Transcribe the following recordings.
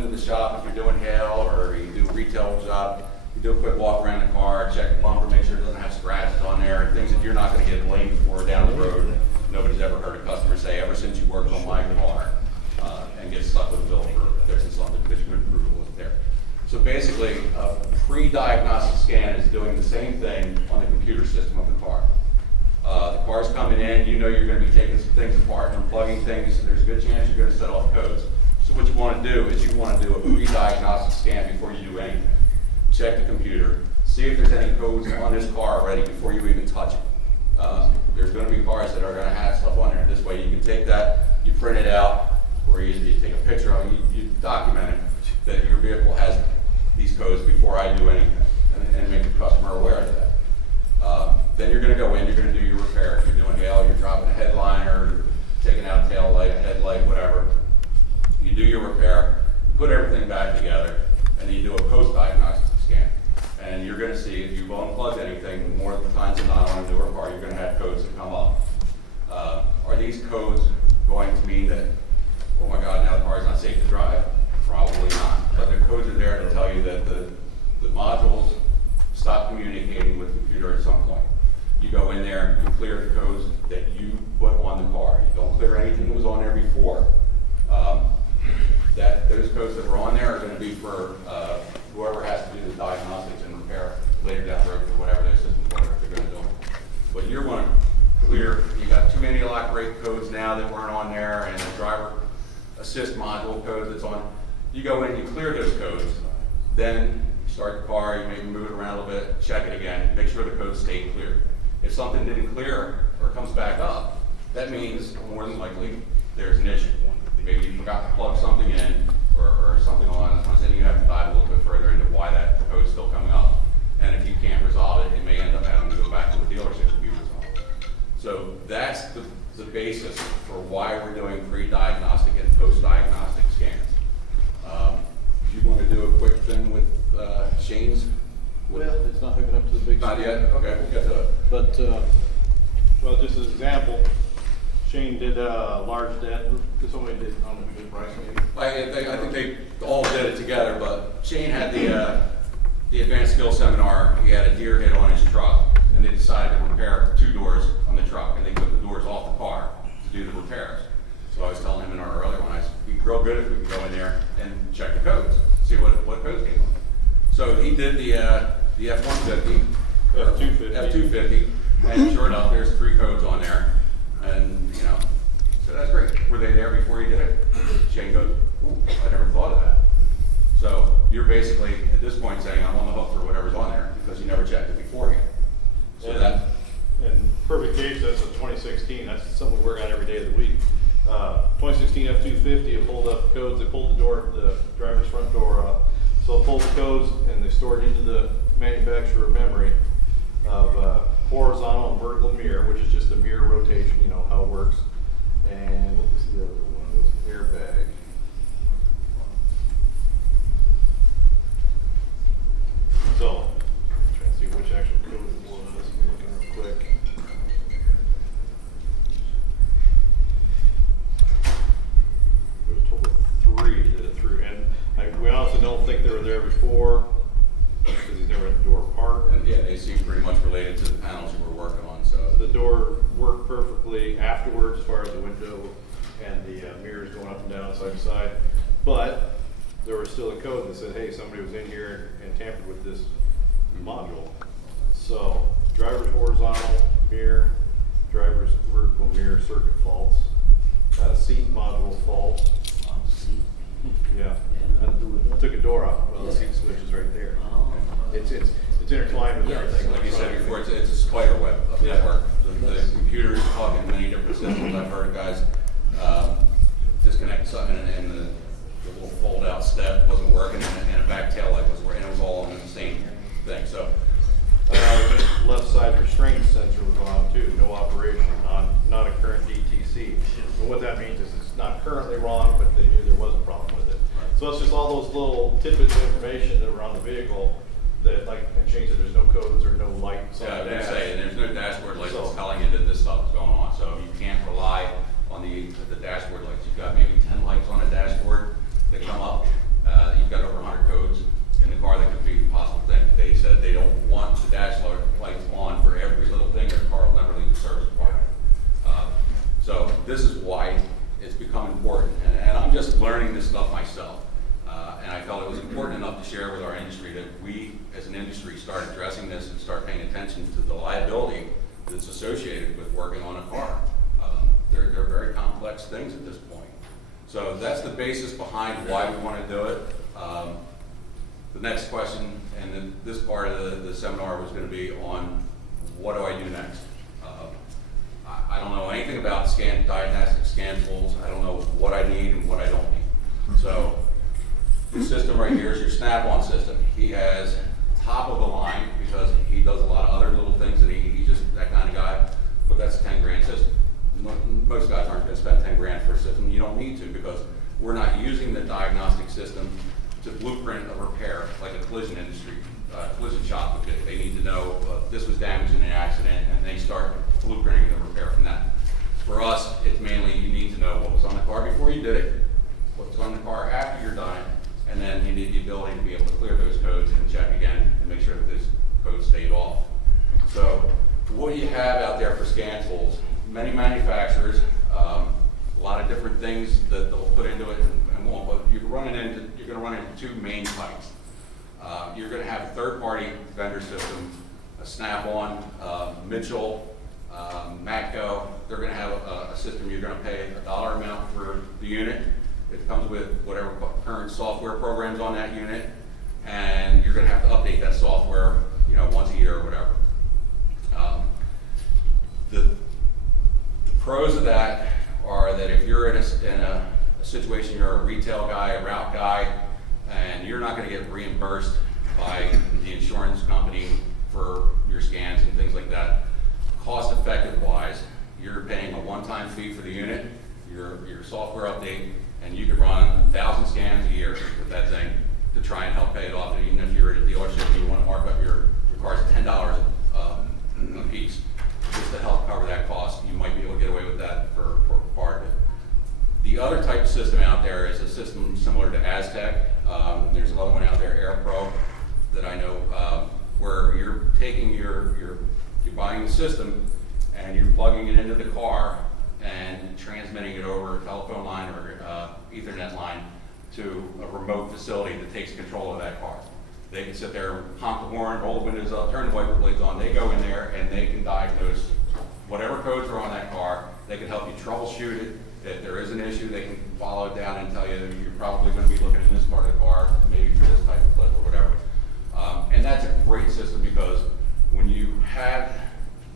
into the shop, if you're doing hail or you do a retail job, you do a quick walk around the car, check the bumper, make sure it doesn't have scratches on there, and things that you're not going to get blamed for down the road. Nobody's ever heard a customer say, ever since you worked on my car, and get stuck with a bill for fixing something because you couldn't prove it wasn't there. So basically, a pre-diagnostic scan is doing the same thing on the computer system of the car. The car's coming in, you know you're going to be taking some things apart and unplugging things, and there's a good chance you're going to set off codes. So what you want to do is you want to do a pre-diagnostic scan before you do anything. Check the computer, see if there's any codes on this car already before you even touch it. There's going to be cars that are going to have stuff on there. This way you can take that, you print it out, or you take a picture of it, you document it, that your vehicle has these codes before I do anything, and make the customer aware of that. Then you're going to go in, you're going to do your repair. If you're doing hail, you're dropping a headliner, taking out a tail light, a headlight, whatever. You do your repair, you put everything back together, and then you do a post-diagnostic scan. And you're going to see if you've unplugged anything, more times than not on a newer car, you're going to have codes that come up. Are these codes going to mean that, oh my God, now the car is not safe to drive? Probably not. But the codes are there to tell you that the modules stop communicating with the computer at some point. You go in there, you clear the codes that you put on the car. You don't clear anything that was on there before. Those codes that were on there are going to be for whoever has to do the diagnostics and repair later down the road for whatever their system's whatever they're going to do. But you're going to clear, you got two anti-lock brake codes now that weren't on there, and the driver assist module code that's on. You go in, you clear those codes, then you start the car, you maybe move it around a little bit, check it again, make sure the codes stay clear. If something didn't clear or comes back up, that means more than likely there's an issue. Maybe you forgot to plug something in or something on, and then you have to dive a little bit further into why that code's still coming up. And if you can't resolve it, it may end up having to go back to the dealership to be resolved. So that's the basis for why we're doing pre-diagnostic and post-diagnostic scans. Do you want to do a quick thing with Shane's? Well, it's not hooking up to the big Not screen. yet? Okay, we'll get to it. But, well, just as an example, Shane did a large debt. Somebody did, I don't know if you did Bryce maybe. I think they all did it together, but Shane had the advanced skills seminar. He had a deer hit on his truck, and they decided to repair two doors on the truck, and they took the doors off the car to do the repairs. So I was telling him in our earlier one, I said, it'd be real good if we could go in there and check the codes, see what codes came on. So he did the F-150, F-250. F-250, and sure enough, there's 3 codes on there, and you know, so that's great. Were they there before he did it? Shane goes, ooh, I never thought of that. So you're basically at this point saying I'm on the hook for whatever's on there because you never checked it beforehand. So that. In perfect case, that's a 2016. That's something we work on every day of the week. 2016 F-250, it pulled up codes. They pulled the driver's front door up. So it pulled the codes and they stored into the manufacturer memory of horizontal and vertical mirror, which is just a mirror rotation, you know how it works. And what was the other one? It was airbag. So, I'm trying to see which actual code it was. Let me look at it real quick. There was a total of 3 that it threw. And we honestly don't think they were there before because he's never had the door apart. And yeah, they seem pretty much related to the panels you were working on. So The door worked perfectly afterwards as far as the window and the mirrors going up and down side to side. But there was still a code that said, hey, somebody was in here and tampered with this module. So driver's horizontal mirror, driver's vertical mirror circuit faults, seat module fault. Yeah. I took a door off. Well, the seat switch is right there. It's intertwined with everything. like you said before, it's a spider web of network. The computer is talking to many different systems. I've heard guys disconnect something and the little fold out step wasn't working and a back tail light was working. It was all in the same thing. So Left side restraint sensor was on too, no operation, not a current DTC. And what that means is it's not currently wrong, but they knew there was a problem with it. So it's just all those little tidbits of information that were on the vehicle that, like, and change that there's no codes or no lights on yeah, the I would dash. say there's no dashboard lights that's telling you that this stuff is going on. So you can't rely on the dashboard lights. You've got maybe 10 lights on a dashboard that come up. to share with our industry that we, as an industry, start addressing this and start paying attention to the liability that's associated with working on a car. They're very complex things at this point. So that's the basis behind why we want to do it. The next question, and then this part of the seminar was going to be on what do I do next? I don't know anything about diagnostic scan tools. I don't know what I need and what I don't need. So this system right here is your Snap-on system. He has top of the line because he does a lot of other little things that he's just that kind of guy, but that's a 10 grand system. Most guys aren't going to spend 10 grand for a system. You don't need to because we're not using the diagnostic system to blueprint a repair like a collision industry, collision shop would do. They need to know this was damaged in an accident and they start blueprinting the repair from that. For us, it's mainly you need to know what was on the car before you did it, what's on the car after you're done, and then you need the ability to be able to clear those codes and check again and make sure that those codes stayed off. So what you have out there for scan tools, many manufacturers, a lot of different things that they'll put into it and won't, but you're going to run into two main types. You're going to have a third-party vendor system, a Snap-on, Mitchell, Matco. They're going to have a system you're going to pay a dollar amount for the unit. It comes with whatever current software programs on that unit, and you're going to have to update that software, once a year or whatever. The pros of that are that if you're in a situation, you're a retail guy, a route guy, and you're not going to get reimbursed by the insurance company for your scans and things like that. Cost effective wise, you're paying a one-time fee for the unit, your software update, and you could run 1,000 scans a year with that thing to try and help pay it off. And even if you're at a dealership and you want to mark up your cars at $10 a piece, just to help cover that cost, you might be able to get away with that for part of it. The other type of system out there is a system similar to Aztec. There's another one out there, AirPro, that I know, where you're taking you're buying the system and you're plugging it into the car and transmitting it over a telephone line or Ethernet line to a remote facility that takes control of that car. They can sit there, honk the horn, roll the windows up, turn the wiper blades on. They go in there and they can diagnose whatever codes are on that car. They can help you troubleshoot it. If there is an issue, they can follow it down and tell you that you're probably going to be looking in this part of the car, maybe for this type of clip or whatever. And that's a great system because when you have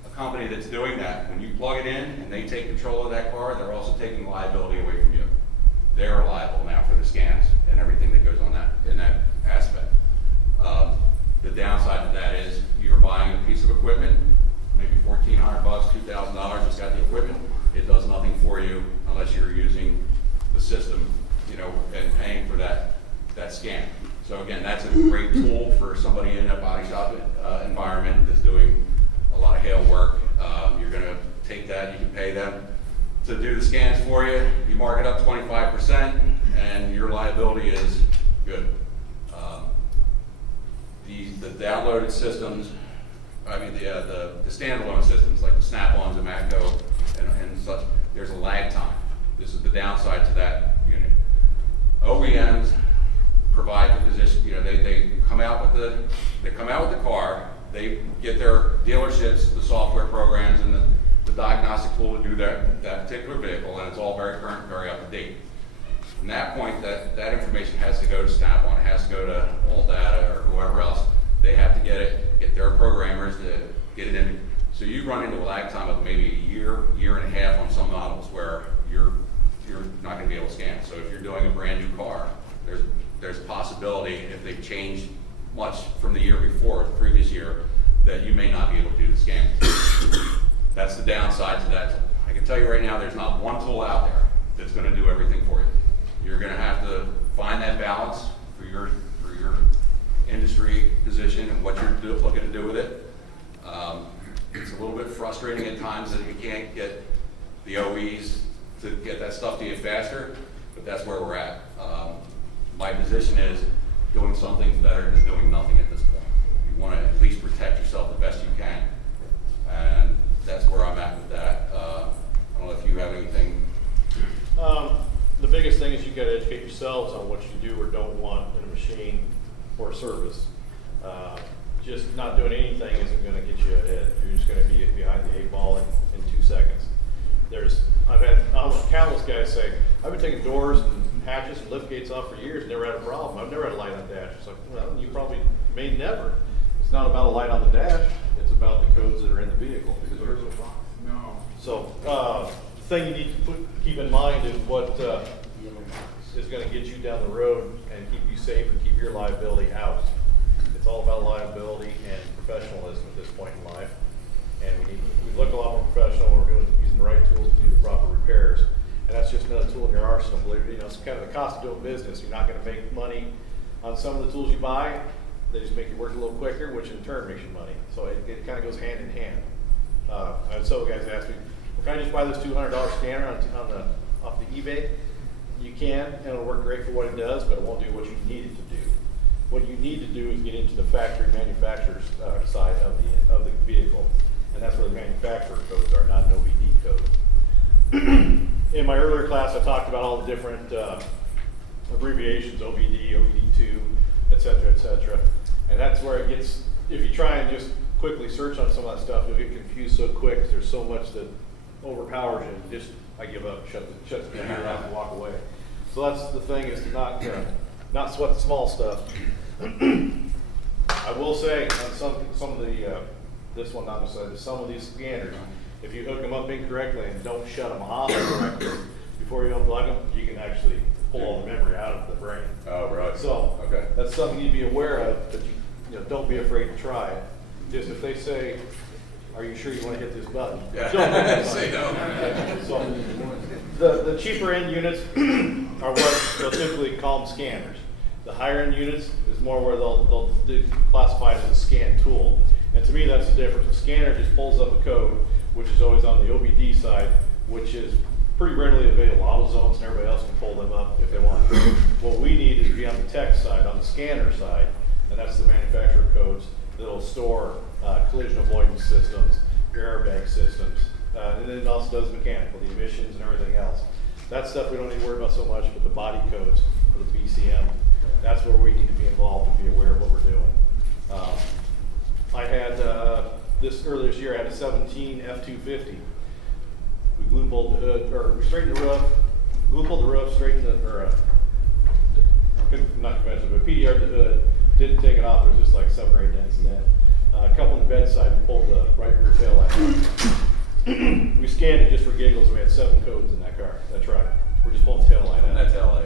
a company that's doing that, when you plug it in and they take control of that car, they're also taking liability away from you. They're liable now for the scans and everything that goes on in that aspect. The downside to that is you're buying a piece of equipment, maybe $1,400, $2,000, it's got the equipment. It does nothing for you unless you're using the system, and paying for that scan. So again, that's a great tool for somebody in a body shop environment that's doing a lot of hail work. You're going to take that, you can pay them to do the scans for you. You mark it up 25%, and your liability is good. The downloaded systems, the standalone systems like the Snap-ons and Matco and such, there's a lag time. This is the downside to that unit. OEMs provide the position, they come out with the car, they get their dealerships, the software programs and the diagnostic tool to do that particular vehicle, and it's all very current, very up to date. From that point, that information has to go to Snap-on, it has to go to AllData or whoever else. They have to get their programmers to get it in. So you run into a lag time of maybe a year and a half on some models where you're not going to be able to scan. So if you're doing a brand new car, there's a possibility if they've changed much from the year before, the previous year, that you may not be able to do the scan. That's the downside to that. I can tell you right now, there's not one tool out there that's going to do everything for you. You're going to have to find that balance for your industry position and what you're looking to do with it. It's a little bit frustrating at times that you can't get the OEs to get that stuff to you faster, but that's where we're at. My position is doing something better than doing nothing at this point. You want to at least protect yourself the best you can, and that's where I'm at with that. I don't know if you have anything. The biggest thing is you got to educate yourselves on what you do or don't want in a machine or service. Just not doing anything isn't gonna get you ahead. You're just gonna be behind the 8 ball in 2 seconds. I've had almost countless guys say, I've been taking doors and hatches and lift gates off for years, never had a problem. I've never had a light on the dash. It's like, well, you probably may never. It's not about a light on the dash, it's about the codes that are in the vehicle. No. So, the thing you need to keep in mind is what is gonna get you down the road and keep you safe and keep your liability out. It's all about liability and professionalism at this point in life. And we look a lot more professional when we're using the right tools to do the proper repairs. And that's just another tool in your arsenal. You know, it's kind of the cost of doing business. You're not gonna make money on some of the tools you buy. They just make you work a little quicker, which in turn makes you money. So it kind of goes hand in hand. And so guys ask me, well, can I just buy this $200 scanner off the eBay? You can, and it'll work great for what it does, but it won't do what you need it to do. What you need to do is get into the factory manufacturer's side of the vehicle, and that's where the manufacturer codes are, not an OBD code. In my earlier class, I talked about all the different abbreviations, OBD, OBD2, et cetera, and that's where it gets, if you try and just quickly search on some of that stuff, you'll get confused so quick. There's so much that overpowers you. I give up, shut the computer off and walk away. So that's the thing, is to not sweat the small stuff. I will say on some of the, this one not necessarily, some of these scanners, if you hook them up incorrectly and don't shut them off correctly before you unplug them, you can actually pull all the memory out of the brain. Oh, right. So Okay. that's something you need to be aware of, but you know, don't be afraid to try it. Just if they say, are you sure you want to hit this button? Yeah. Don't hit this Say button. no. So the cheaper end units are what they'll typically call them scanners. The higher end units is more where they'll classify it as a scan tool. And to me, that's the difference. A scanner just pulls up a code, which is always on the OBD side, which is pretty readily available. AutoZones and everybody else can pull them up if they want. What we need is to be on the tech side, on the scanner side, and that's the manufacturer codes that'll store collision avoidance systems, your airbag systems, and then it also does mechanical, the emissions and everything else. That stuff we don't need to worry about so much, but the body codes for the BCM, that's where we need to be involved and be aware of what we're doing. I had, earlier this year, I had a 17 F-250. We glue pulled the hood, or we straightened the roof, glue pulled the roof, straightened not conventional, but PDR'd the hood, didn't take it off, there was just like 7 or 8 dents in that. A couple on the bedside, we pulled the right rear tail light out. We scanned it just for giggles, and we had 7 codes in that truck. We're just pulling the tail light out. And that's LA.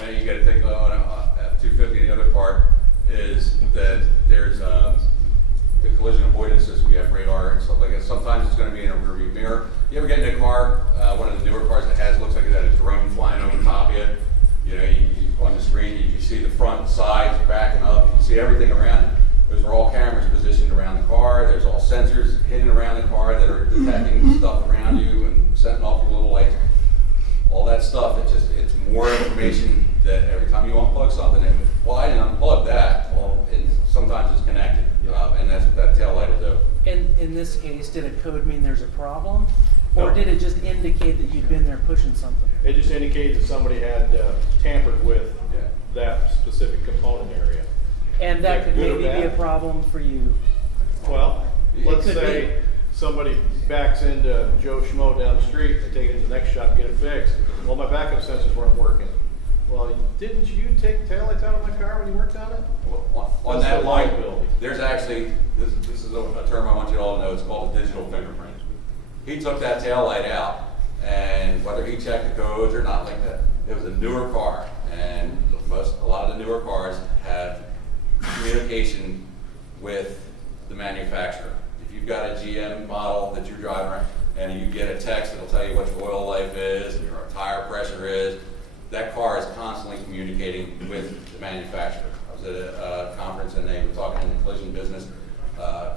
And you gotta think on F-250, the other part is that there's the collision avoidance system. You have radar and stuff like that. Sometimes it's gonna be in a rearview mirror. You ever get in a car, one of the newer cars that looks like it had a drone flying over top of you? You know, on the screen, you can see the front, sides, backing up. You can see everything around it. Those are all cameras positioned around the car. There's all sensors hidden around the car that are detecting stuff around you and setting off your little lights. All that stuff, it's more information that every time you unplug something, well, I didn't unplug that. Well, sometimes it's connected, and that's what that tail light will do. And in this case, did a code mean there's a problem? Or No. did it just indicate that you'd been there pushing something? It just indicates that somebody had tampered with Yeah. that specific component area. And that Yeah, could good or maybe be a bad? problem for you. Well, let's could say somebody backs into Joe Schmo down the street, they take it into the next shop and get it fixed. Well, my backup sensors weren't working. Well, didn't you take taillights out of my car when you worked on it? Well, on That's that the line, liability. there's actually, this is a term I want you all to know, it's called a digital fingerprint. He took that tail light out, and whether he checked the codes or not like that, it was a newer car, and a lot of the newer cars have communication with the manufacturer. If you've got a GM model that you're driving around, and you get a text that'll tell you what your oil life is, and your tire pressure is, that car is constantly communicating with the manufacturer. I was at a conference and they were talking in the collision business.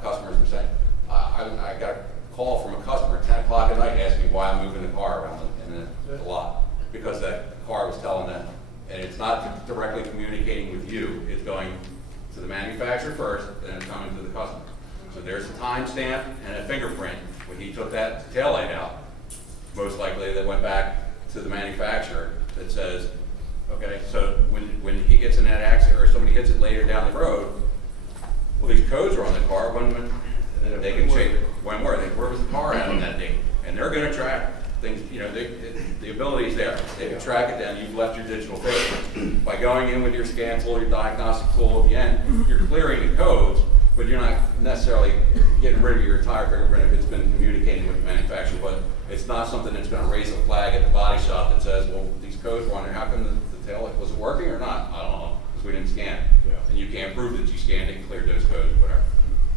Customers were saying, I got a call from a customer at 10 o'clock at night asking me why I'm moving the car around in the lot, because that car was telling them. And it's not directly communicating with you, it's going to the manufacturer first, then it's coming to the customer. So there's a timestamp and a fingerprint. When he took that taillight out, most likely that went back to the manufacturer that says, okay, so when he gets in that accident or somebody he hits it later down the road, well, these codes are on the car, they can check, where was the car at on that date? And they're gonna track things, you know, the ability's there. They can track it down, you've left your digital fingerprint. By going in with your scan tool, your diagnostic tool at the end, you're clearing the codes, but you're not necessarily getting rid of your entire fingerprint if it's been communicating with the manufacturer. But it's not something that's gonna raise a flag at the body shop that says, well, these codes were on there, how come the tail light, was it working or not? I don't know, because we didn't scan it. Yeah. And you can't prove that you scanned it and cleared those codes, whatever.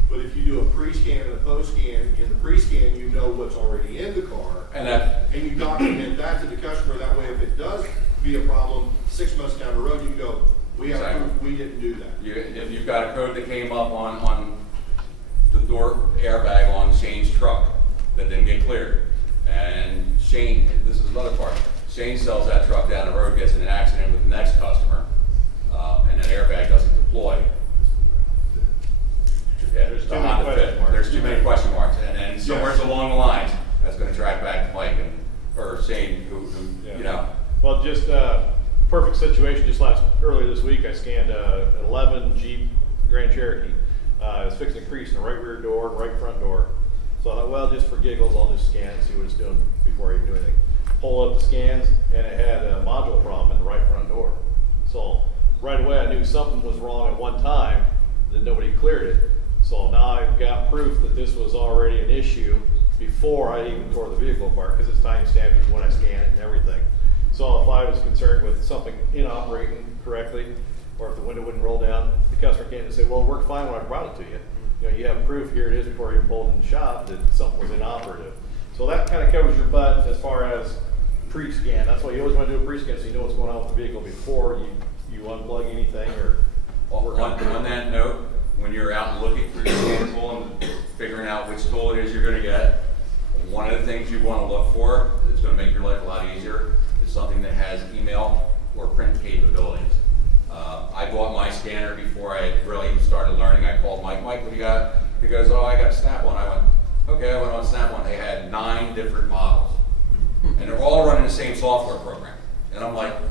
But if you do a pre-scan and a post-scan, in the pre-scan, you know what's already in the car. And And you document that to the customer, that way if it does be a problem, 6 months down the road, you can go, we have Exactly. proof we didn't do that. if you've got a code that came up on the door airbag on Shane's truck that didn't get cleared, and Shane, this is another part, Shane sells that truck down the road, gets in an accident with the next customer, and that airbag doesn't deploy. Yeah, There's too the many Honda question Fit. marks. There's too many question marks, and then somewhere Yes. along the lines, that's gonna track back to Mike or Shane, who, Yeah. you know. Well, just perfect situation. Just earlier this week, I scanned an 11 Jeep Grand Cherokee. It was fixing a crease in the right rear door and right front door. So I thought, well, just for giggles, I'll just scan and see what it's doing before I even do anything. Pull up the scans, and it had a module problem in the right front door. So right away, I knew something was wrong at one time, that nobody cleared it. So now I've got proof that this was already an issue before I even tore the vehicle apart, because it's timestamped when I scan it and everything. So if I was concerned with something inoperating correctly, or if the window wouldn't roll down, the customer can't just say, well, it worked fine when I brought it to you. You know, you have proof, here it is, before you pulled it in the shop, that something was inoperative. So that kind of covers your butt as far as pre-scan. That's why you always want to do a pre-scan, so you know what's going on with the vehicle before you unplug anything or work On that note, when you're out looking for your scan tool and figuring out which tool it is you're gonna get, one of the things you wanna look for that's gonna make your life a lot easier is something that has email or print capabilities. I bought my scanner before I really started learning. I called Mike, what do you got? He goes, oh, I got Snap-on. I went, okay, I went on Snap-on. They had 9 different models. And they're all running the same software program. And I'm like, what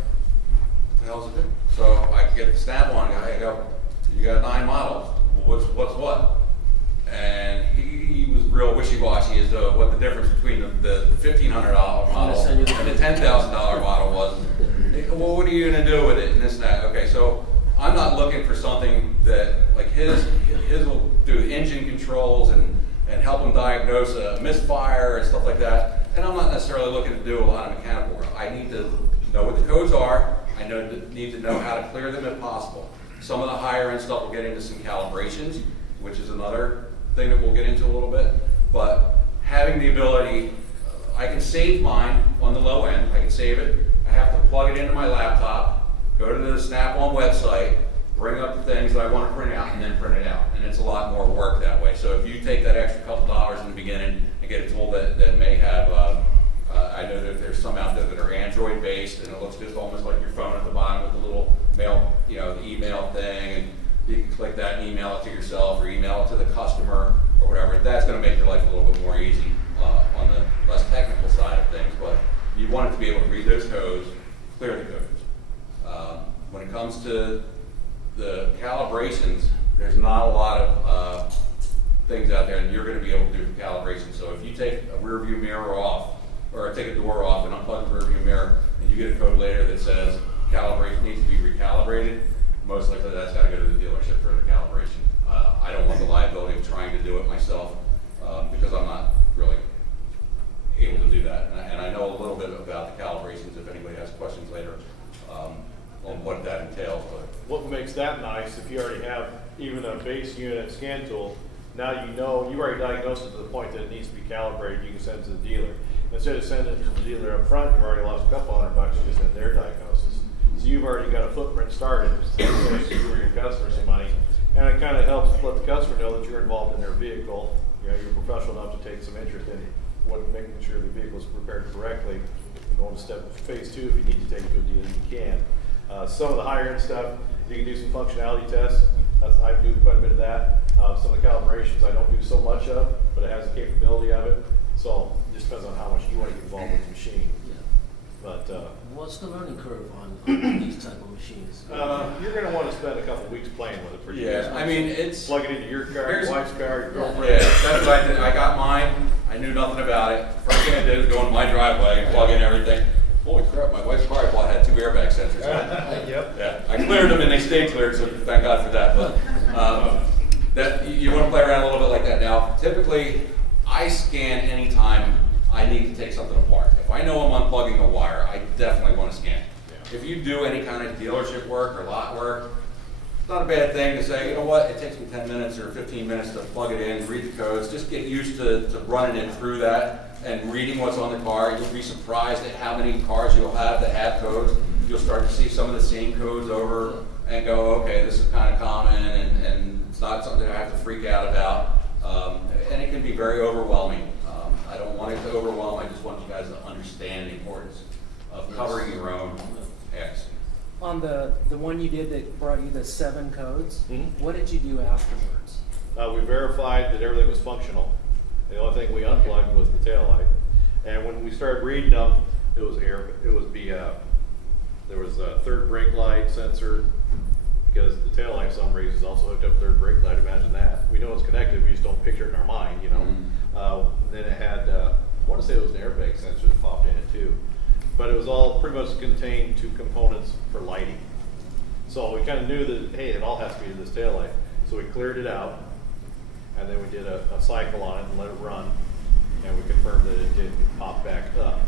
the hell is it? So I get the Snap-on guy, I go, you got 9 models. Well, what's what? And he was real wishy-washy as to what the difference between the $1,500 model and the $10,000 model was. Well, what are you gonna do with it and this and that? Okay, so I'm not looking for something that, like his will do engine controls and help him diagnose a misfire and stuff like that. And I'm not necessarily looking to do a lot of mechanical work. I need to know what the codes are. I need to know how to clear them if possible. Some of the higher end stuff will get into some calibrations, which is another thing that we'll get into a little bit. But having the ability, I can save mine on the low end. I can save it. I have to plug it into my laptop, go to the Snap-on website, bring up the things that I want to print out, and then print it out. And it's a lot more work that way. So if you take that extra couple dollars in the beginning and get a tool that may have, I know that there's some out there that are Android based, and it looks just almost like your phone at the bottom with the little mail, you know, the email thing, and you can click that and email it to yourself or email it to the customer or whatever. That's going to make your life a little bit more easy on the less technical side of things. But you want it to be able to read those codes, clear the codes. When it comes to the calibrations, there's not a lot of things out there that you're going to be able to do for calibration. So if you take a rear view mirror off, or take a door off and unplug the rear view mirror, and you get a code later that says calibration needs to be recalibrated, most likely that's got to go to the dealership for the calibration. I don't want the liability of trying to do it myself because I'm not really able to do that. And I know a little bit about the calibrations if anybody has questions later on what that entails. But what makes that nice, if you already have even a base unit scan tool, now you know, you already diagnosed it to the point that it needs to be calibrated, you can send it to the dealer. Instead of sending it to the dealer up front, you've already lost a couple $100 just in their diagnosis. So you've already got a footprint started, so it saves you or your customer some money. And it kind of helps let the customer know that you're involved in their vehicle. You know, you're professional enough to take some interest in making sure the vehicle is prepared correctly. And going to phase 2, if you need to take it to a dealer, you can. Some of the higher end stuff, you can do some functionality tests. I do quite a bit of that. Some of the calibrations I don't do so much of, but it has the capability of it. So it just depends on how much you want to get involved with the machine. But, What's the learning curve on these type of machines? you're gonna wanna spend a couple weeks playing with it. Yeah, I mean, it's. Plug it into your car, Here's- your wife's car, your girlfriend. Yeah, that's what I did. I got mine. I knew nothing about it. First thing I did was go in my driveway and plug in everything. Holy crap, my wife's car had 2 airbag sensors in it. Yep. Yeah, I cleared them and they stayed cleared, so thank God for that. But that you want to play around a little bit like that. Now, typically, I scan anytime I need to take something apart. If I know I'm unplugging a wire, I definitely want to scan. Yeah. If you do any kind of dealership work or lot work, it's not a bad thing to say, you know what, it takes me 10 minutes or 15 minutes to plug it in, read the codes, just get used to running it through that and reading what's on the car. You'll be surprised at how many cars you'll have that have codes. You'll start to see some of the same codes over and go, okay, this is kind of common and it's not something I have to freak out about. And it can be very overwhelming. I don't want it to overwhelm, I just want you guys to understand the importance of covering your own tasks. On the one you did that brought you the 7 codes, Mhm. what did you do afterwards? We verified that everything was functional. The only thing we unplugged was the taillight. And when we started reading them, there was a third brake light sensor, because the taillight for some reason is also hooked up to third brake light. Imagine that. We know it's connected, we just don't picture it in our mind, you know. Then it had, I want to say it was an airbag sensor that popped in it too. But it was all pretty much contained to components for lighting. So we kind of knew that, hey, it all has to be to this taillight. So we cleared it out, and then we did a cycle on it and let it run, and we confirmed that it did pop back up.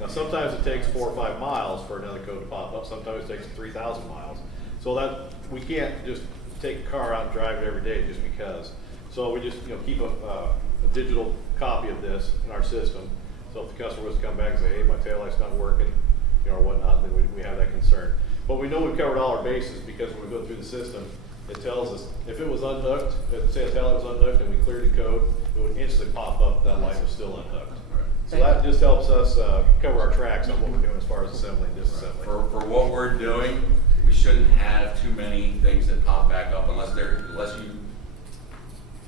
Now sometimes it takes 4 or 5 miles for another code to pop up, sometimes it takes 3,000 miles. So that, we can't just take a car out and drive it every day just because. So we just, keep a digital copy of this in our system. So if the customer was to come back and say, hey, my taillight's not working, or whatnot, then we have that concern. But we know we've covered all our bases because when we go through the system, it tells us if it was unhooked, say a taillight was unhooked and we cleared the code, it would instantly pop up that light was still unhooked. So that just helps us cover our tracks on what we're doing as far as assembly and disassembly. For what we're doing, we shouldn't have too many things that pop back up unless you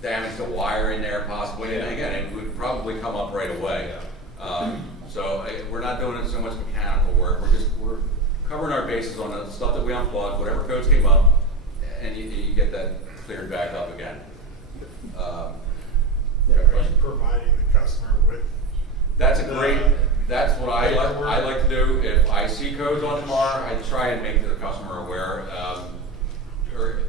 damage the wire in there possibly. And again, it would probably come up right away. So we're not doing it so much mechanical work. We're covering our bases on the stuff that we unplugged, whatever codes came up, and you get that cleared back up again. Are you providing the customer with? That's that's what I like to do. If I see codes on the car, I try and make the customer aware. Or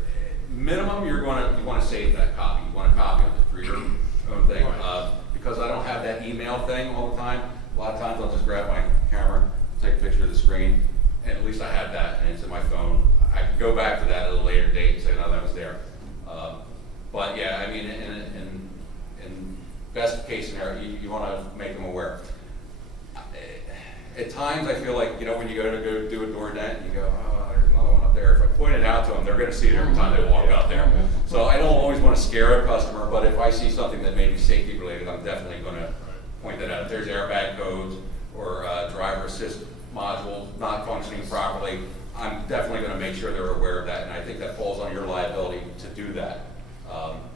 minimum, you want to save that copy. You want a copy of it for your own thing. Because I don't have that email thing all the time. A lot of times I'll just grab my camera, take a picture of the screen, and at least I have that and it's in my phone. I can go back to that at a later date and say, no, that was there. But yeah, I mean, in best case scenario, you want to make them aware. At times I feel like, when you go do a door dent, you go, oh, there's another one up there. If I point it out to them, they're going to see it every time they walk out there. So I don't always want to scare a customer, but if I see something that may be safety related, I'm definitely going to point that out. If there's airbag codes or driver assist modules not functioning properly, I'm definitely going to make sure they're aware of that. And I think that falls on your liability to do that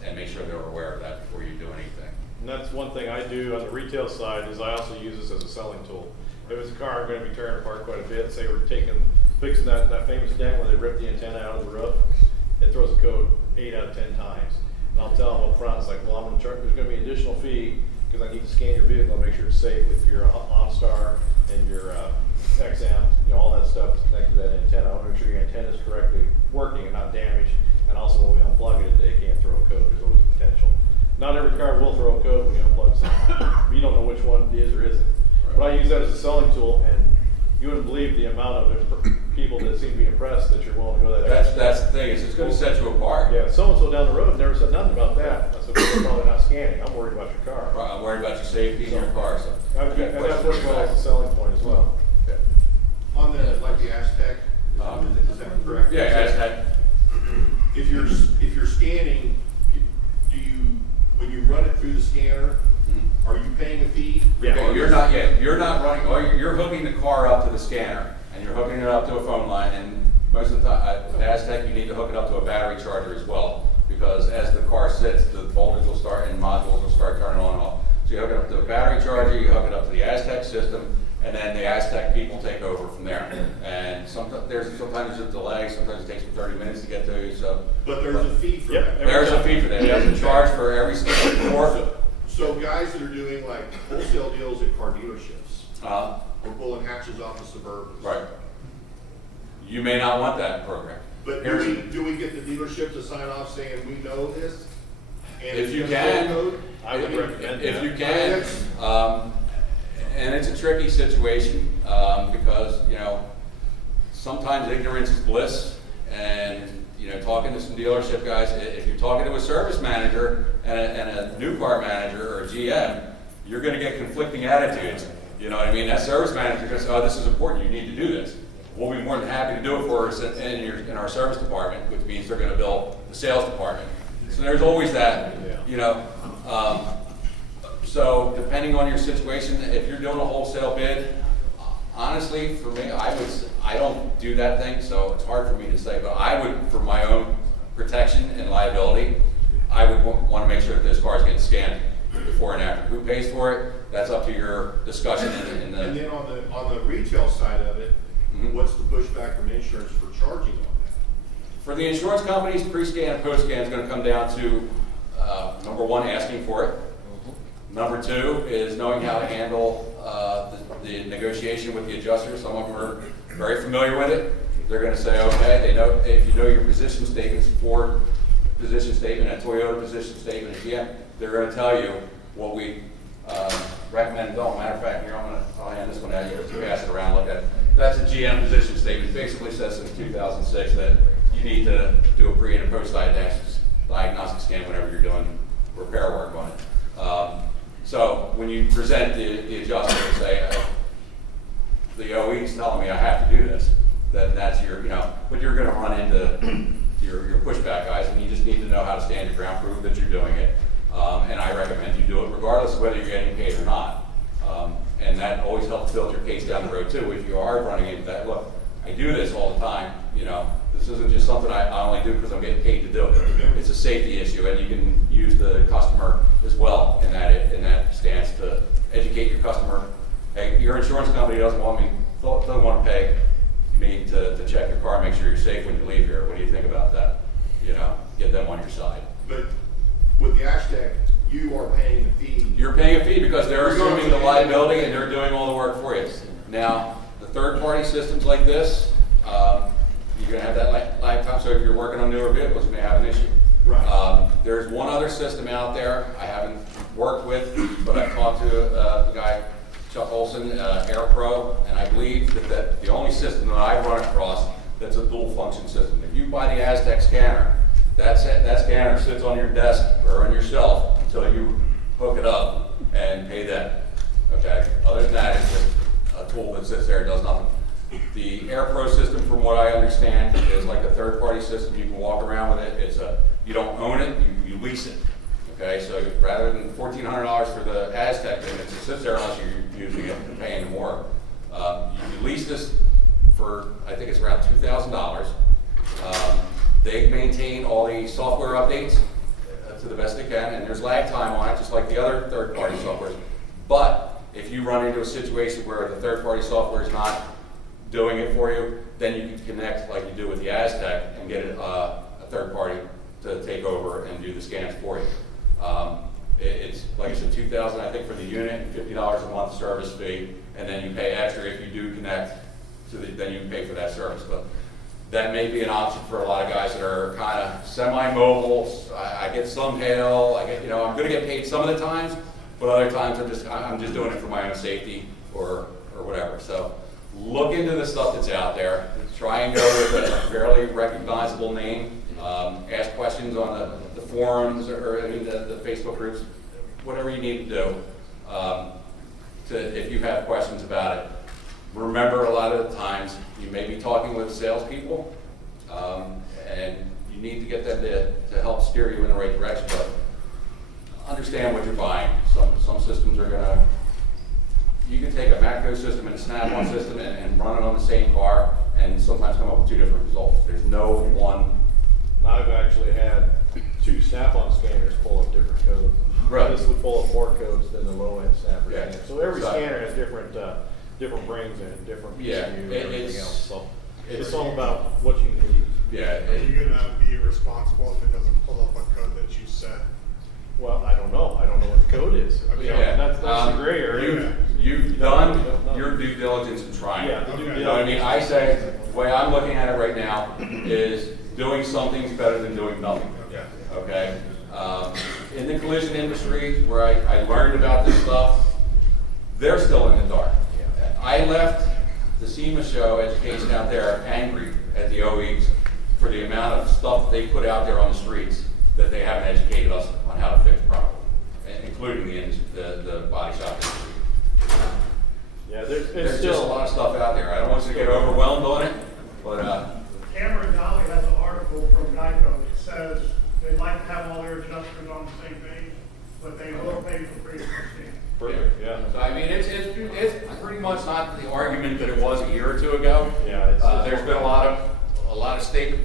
and make sure they're aware of that before you do anything. And that's one thing I do on the retail side is I also use this as a selling tool. If it's a car I'm going to be tearing apart quite a bit, say we're fixing that famous dent where they ripped the antenna out of the roof, it throws a code 8 out of 10 times. And I'll tell them up front, it's like, well, there's going to be an additional fee because I need to scan your vehicle and make sure it's safe with your OnStar and your XM, all that stuff is connected to that antenna. I want to make sure your antenna is correctly working and not damaged. And also when we unplug it, they can't throw a code. There's always a potential. Not every car will throw a code when you unplug something. You don't know which one it is or isn't. But I use that as a selling tool, and you wouldn't believe the amount of people that seem to be impressed that you're willing to go that extra. That's the thing, it's going to set you apart. Yeah, so-and-so down the road never said nothing about that. I said, well, you're probably not scanning. I'm worried about your car. Right, I'm worried about your safety in your car. So And that's worked well as a selling point as well. Yeah. On the Aztec, is that correct? Yeah, Aztec. If you're scanning, when you run it through the scanner, are you paying a fee? Yeah, you're not yet. You're not running. Or you're hooking the car up to the scanner, and you're hooking it up to a phone line. And most of the time, with Aztec, you need to hook it up to a battery charger as well, because as the car sits, the voltage will start and modules will start turning on and off. So you hook it up to a battery charger. You hook it up to the Aztec system. and then the Aztec people take over from there. And sometimes there's a delay, sometimes it takes them 30 minutes to get to you, so. But there's a fee for Yep. that. There's a fee for that, there's a charge for every single door. So guys that are doing like wholesale deals at car dealerships, or pulling hatches off the Suburbans. Right. You may not want that program. But do we get the dealership to sign off saying, we know this? And If it's you gonna can. stay code? I would recommend If that. you can, and it's a tricky situation, because, you know, sometimes ignorance is bliss, and, you know, talking to some dealership guys, if you're talking to a service manager and a new car manager or a GM, you're gonna get conflicting attitudes. You know what I mean? That service manager goes, oh, this is important, you need to do this. We'll be more than happy to do it for us in our service department, which means they're gonna bill the sales department. So there's always that, you know. So depending on your situation, if you're doing a wholesale bid, honestly, for me, I don't do that thing, so it's hard for me to say, but I would, for my own protection and liability, I would want to make sure that those cars get scanned before and after. Who pays for it? That's up to your discussion in And the, then on the retail side of it, what's the pushback from insurance for charging on that? for the insurance companies, pre-scan and post-scan is going to come down to, number one, asking for it. Number two is knowing how to handle the negotiation with the adjuster. Some of them are very familiar with it. They're going to say, okay, they know, if you know your position statements, Ford position statement, a Toyota position statement, again, they're going to tell you what we recommend. Don't. Matter of fact, here, I'll hand this one out. You can pass it around like that. That's a GM position statement. It basically says since 2006 that you need to do a pre and a post diagnostic scan whenever you're doing repair work on it. So when you present the adjuster and say, the OE is telling me I have to do this, then that's your, you know, but you're going to run into your pushback guys, and you just need to know how to stand your ground, prove that you're doing it. And I recommend you do it regardless of whether you're getting paid or not. And that always helps build your case down the road too. If you are running into that, look, I do this all the time, you know, this isn't just something I only do because I'm getting paid to do it. It's a safety issue, and you can use the customer as well in that stance to educate your customer. Hey, your insurance company doesn't want to pay me to check your car, make sure you're safe when you leave here. What do you think about that? You know, get them on your side. But with the Aztec, you are paying a fee. You're paying a fee because they're assuming the liability and they're doing all the work for you. Now, the third-party systems like this, you're going to have that lag time. So if you're working on newer vehicles, you may have an issue. Right. There's one other system out there I haven't worked with, but I've talked to the guy, Chuck Olson, AirPro, and I believe that the only system that I've run across that's a dual-function system. If you buy the Aztec scanner, that scanner sits on your desk or on your shelf until you hook it up and pay that. Okay. Other than that, it's just a tool that sits there, does nothing. The AirPro system, from what I understand, is like a third-party system. You can walk around with it. You don't own it, you lease it. Okay, so rather than $1,400 for the Aztec thing, it sits there unless you're using it and paying more. You lease this for, I think it's around $2,000. They maintain all the software updates to the best they can, and there's lag time on it, just like the other third-party software. But if you run into a situation where the third-party software is not doing it for you, then you can connect like you do with the Aztec and get a third party to take over and do the scans for you. It's like I said, $2,000 I think for the unit, and $50 a month service fee, and then you pay extra if you do connect to then you can pay for that service. But that may be an option for a lot of guys that are kind of semi-mobile. I get some hail, I'm going to get paid some of the times, but other times I'm just doing it for my own safety or whatever. So look into the stuff that's out there. Try and go with a fairly recognizable name. Ask questions on the forums or the Facebook groups, whatever you need to do. If you have questions about it, remember a lot of the times you may be talking with salespeople, and you need to get them to help steer you in the right direction. But understand what you're buying. Some systems are gonna. You can take a Matco system and a Snap-on system and run it on the same car, and sometimes come up with two different results. There's no one. I've actually had two Snap-on scanners pull up different codes. Right. This would pull up more codes than the low-end Snapper Yeah. scanner. So every Exactly. scanner has different different brings in, different Yeah, PCU and it- everything it's- else, so. it's- It's all about what you need. Yeah, Are you gonna be responsible if it doesn't pull up a code that you set? Well, I don't know what the code is. Okay. You know, yeah. That's the gray area. You've done your due diligence in trying. Yeah, the due Okay. You know what I mean? I say, the way I'm looking at it right now is doing something's better than doing nothing. Okay. Okay? In the collision industry, where I learned about this stuff, they're still in the dark. I left the SEMA show education out there angry at the OEs for the amount of stuff they put out there on the streets that they haven't educated us on how to fix properly, including the body shop industry. Yeah, there's There's just a lot of stuff out there. I don't want you to get overwhelmed on it, but, Cameron Dolly has an article from Geico that says they'd like to have all their adjusters on the same page, but they will pay for free to understand. perfect, yeah. so I mean, it's pretty much not the argument that it was a year or two ago. Yeah, it's- There's been a lot of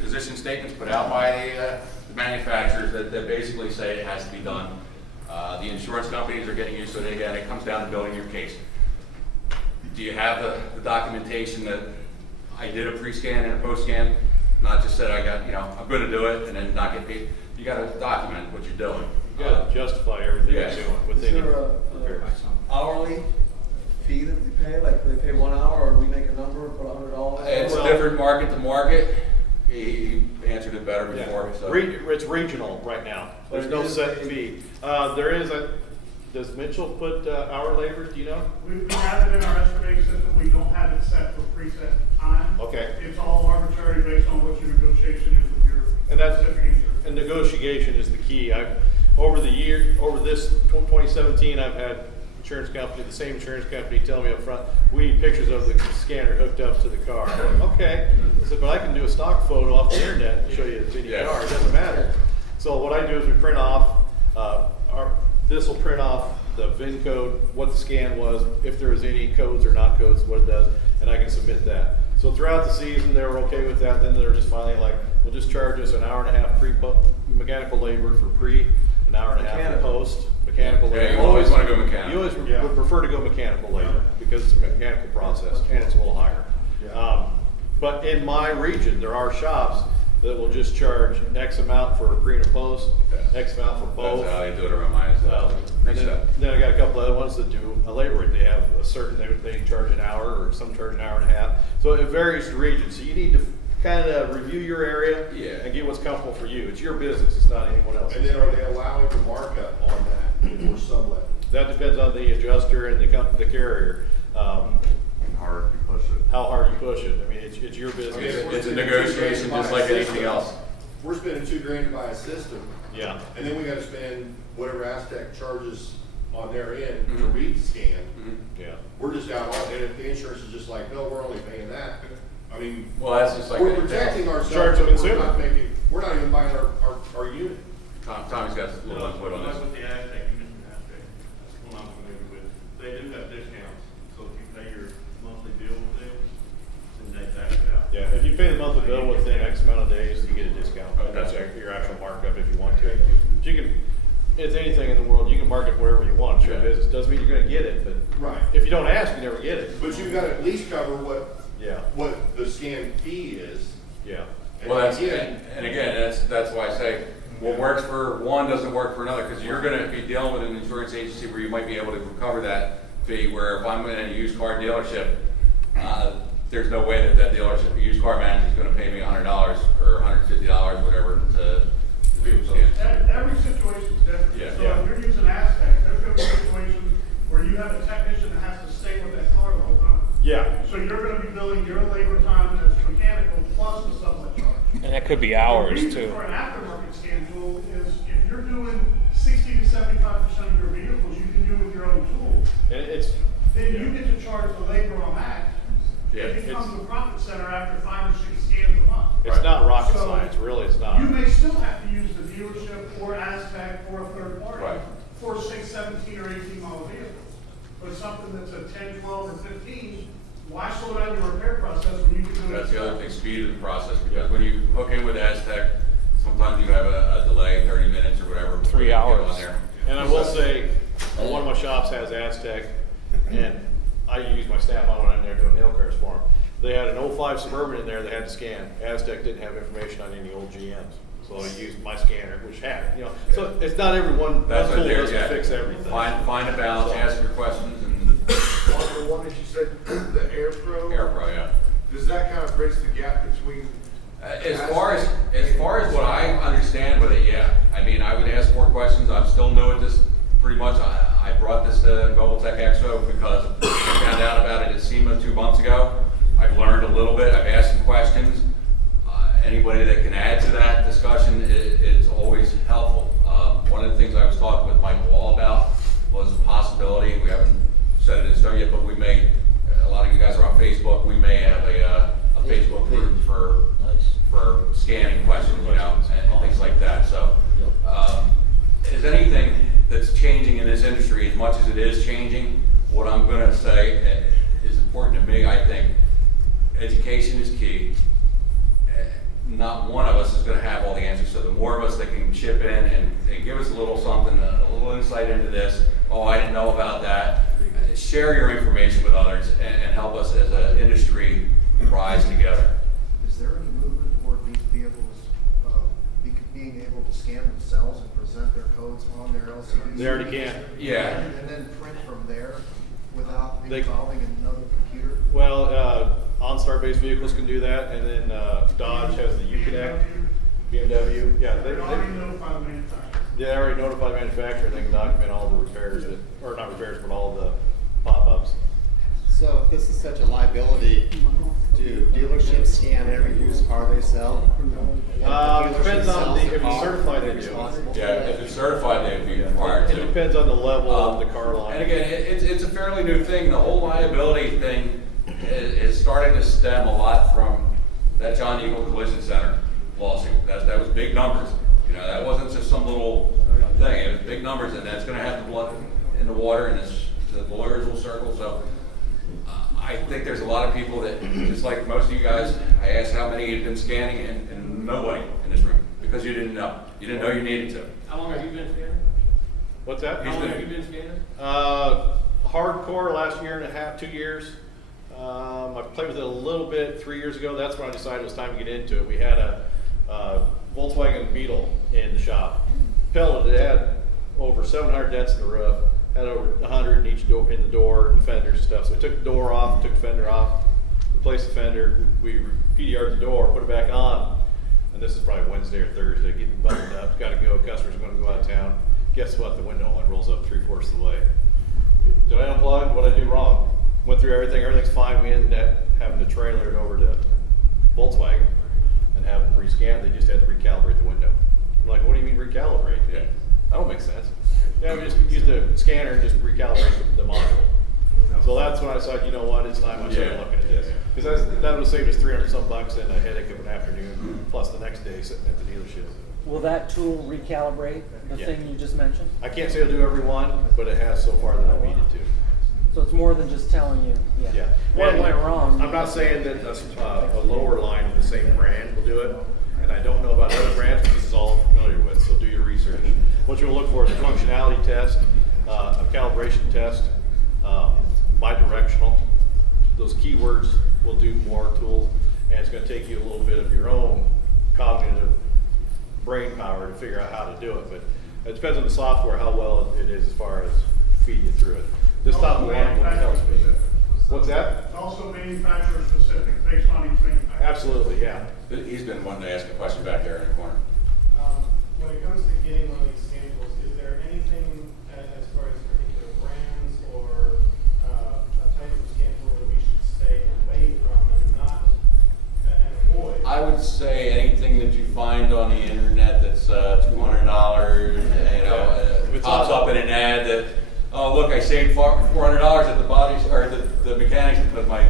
position statements put out by the manufacturers that basically say it has to be done. The insurance companies are getting used to it. Again, it comes down to building your case. Do you have the documentation that I did a pre-scan and a post-scan? Not just said I'm gonna do it and then not get paid. You gotta document what you're doing. You gotta justify everything you're Yeah. doing Is within there your a repairs. hourly fee that we pay? Like, do they pay 1 hour, or do we make a number and put $100? It's Well- different market to market. He answered it better before, so. It's regional right now. There's no set fee. There is does Mitchell put hour labor, do you know? We have it in our estimating system, we don't have it set for preset time. Okay. It's all arbitrary based on what your negotiation is with your And that's, specific insurance. and negotiation is the key. Over this 2017, I've had the same insurance company tell me up front, we need pictures of the scanner hooked up to the car. I'm like, okay. I said, but I can do a stock photo off the internet and show you it's in your Yeah. car, it doesn't matter. So what I do is we print off, this will print off the VIN code, what the scan was, if there was any codes or not codes, what it does, and I can submit that. So throughout the season, they were okay with that. Then they were just finally like, we'll just charge us an hour and a half mechanical labor for an hour and a half for Mechanical. post, mechanical labor. Yeah, you always wanna go mechanical. You always Yeah. would prefer to go mechanical labor because it's a mechanical process and it's a little higher. But in my region, there are shops that will just charge X amount for a pre and a post, X amount for both. That's how they do it around mine as well. And then I got a couple other ones that do a labor rate. They have a certain, they charge an hour, or some charge an hour and a half. So it varies to region. So you need to kind of review your area Yeah. and get what's comfortable for you. It's your business, it's not anyone else's. And then are they allowing the markup on that if we're subletting? That depends on the adjuster and the carrier, Hard you push it. how hard you push it. I mean, it's your business. It's a negotiation just like anything else. We're spending $2,000 to buy a system, Yeah. and then we gotta spend whatever Aztec charges on their end to Mhm. read the scan. Yeah. We're just out on, and if the insurance is just like, no, we're only paying that, I mean, Well, that's just like. we're anything protecting else. Charge ourselves, the but we're consumer. not making, we're not even buying our unit. Tommy's got a little input on this. With the Aztec, you mentioned Aztec, that's one I'm familiar with. They do have discounts, so if you pay your monthly bill with them, then they tax it out. Yeah, if you pay the monthly bill within X amount of days, you get a discount. That's your actual markup if you want to. But you can, it's anything in the world, you can market wherever you want, it's your Yeah. business. Doesn't mean you're gonna get it, but Right. if you don't ask, you never get it. But you've gotta at least cover Yeah, what the scan fee is. yeah. Well, that's, Again, and again, that's why I say, what works for one doesn't work for another, because you're gonna be dealing with an insurance agency where you might be able to recover that fee, where if I'm in a used car dealership, there's no way that dealership, the used car manager is gonna pay me $100 or $150, whatever, to do a scan. Every situation is different. Yeah. So Yeah. if you're using Aztec, there's gonna be situations where you have a technician that has to stay with that car the whole time. Yeah, So you're gonna be billing your labor time as mechanical plus the sublet charge. And that could be The hours reason too. for an aftermarket scan tool is if you're doing 60 to 75% of your vehicles, you can do with your own tool. and it's, Then you get to charge the labor on that. Yeah, It becomes a profit center after 5 or 6 scans a month. it's not rocket So, science, really, it's not. You may still have to use the dealership or Aztec or a third party Right. for 6, 17, or 18 model vehicles. But something that's a 10, 12, or 15, why slow down your repair process when you can do it? That's the other thing, speed of the process, because when you hook in with Aztec, sometimes you have a delay, 30 minutes or whatever. before 3 you get hours. on there. And I will say, one of my shops has Aztec, and I use my snap-on when I They had an 05 Suburban in there they had to scan. Aztec didn't have information on any old GMs. So I used my scanner, which had it, you know. So it's not every one That's tool what they're, doesn't fix everything. Find a balance, ask your questions, and On the one that you said, the Air Pro, Air Pro, yeah. does that kind of bridge the gap between? As far as what I understand with it, yeah. I mean, I would ask more questions. I'm still new at this pretty much. I brought this to Global Tech Expo because I found out about it at SEMA 2 months ago. I've learned a little bit. I've asked some questions. Anybody that can add to that discussion is always helpful. One of the things I was talking with Mike Wahl about was a possibility. We haven't set it in stone yet, but we may, a lot of you guys are on Facebook, we may have a Facebook group for scanning questions, you know, and things like that. So, is anything that's changing in this industry, as much as it is changing, what I'm going to say is important to me. I think education is key. Not one of us is going to have all the answers. So the more of us that can chip in and give us a little something, a little insight into this. Oh, I didn't know about that. Share your information with others and help us as an industry rise together. Is there any movement toward these vehicles being able to scan themselves and present their codes on their LCDs? They already can. Yeah. And then print from there without They- involving another computer? Well, OnStar-based vehicles can do that, and then Dodge has the Uconnect, BMW. Yeah, They already notify the manufacturer. they already notify the manufacturer. They can document all the repairs, or not repairs, but all the pop-ups. So if this is such a liability, do dealerships scan every used car they sell? Depends on if you're certified, they do. Yeah, if you're certified, they'd be required It to. depends on the level of the car line. And again, it's a fairly new thing. The whole liability thing is starting to stem a lot from that John Eagle Collision Center lawsuit. That was big numbers. You know, that wasn't just some little thing. It was big numbers, and that's going to have the blood in the water, and the lawyers will circle. So I think there's a lot of people that, just like most of you guys, I asked how many had been scanning, and nobody in this room, because you didn't know. You didn't know you needed to. How long have you been scanning? What's that? How long have you been scanning? Hardcore last year and a half, 2 years. I played with it a little bit 3 years ago. That's when I decided it was time to get into it. We had a Volkswagen Beetle in the shop. Pelleted, it had over 700 dents in the roof, had over 100 in each door, in the door and the fenders and stuff. So we took the door off, took the fender off, replaced the fender. We PDR'd the door, put it back on, and this is probably Wednesday or Thursday, getting buttoned up. Got to go. Customers are going to go out of town. Guess what? The window only rolls up 3/4 of the way. Did I unplug? What did I do wrong? Went through everything. Everything's fine. We ended up having to trailer it over to Volkswagen and have them rescan. They just had to recalibrate the window. I'm like, what do you mean recalibrate? Yeah. That don't make sense. Yeah, we just used the scanner and just recalibrate the module. So that's when I decided, you know what, it's time I started looking at this. Because that would have saved us 300 some bucks and a headache of an afternoon, plus the next day sitting at the dealership. Will that tool recalibrate the Yeah. thing you just mentioned? I can't say it'll do every one, but it has so far that I've needed to. So it's more than just telling you, Yeah. what And went wrong. I'm not saying that a lower line of the same brand will do it, and I don't know about other brands, but this is all I'm familiar with, so do your research. What you'll look for is a functionality test, a calibration test, bidirectional. Those keywords will do more tools, and it's gonna take you a little bit of your own cognitive brain power to figure out how to do it, but it depends on the software, how well it is as far as feeding you through it. This top of the line one helps me. What's that? It's also manufacturer specific, based on each manufacturer. Absolutely, yeah. He's been wanting to ask a question back there in the corner. When it comes to getting one of these samples, is there anything as far as particular brands or a type of sample that we should stay away from and not and avoid? I would say anything that you find on the internet that's $200, you know, pops up in an ad that, oh look, I saved $400 at the body or the mechanics because my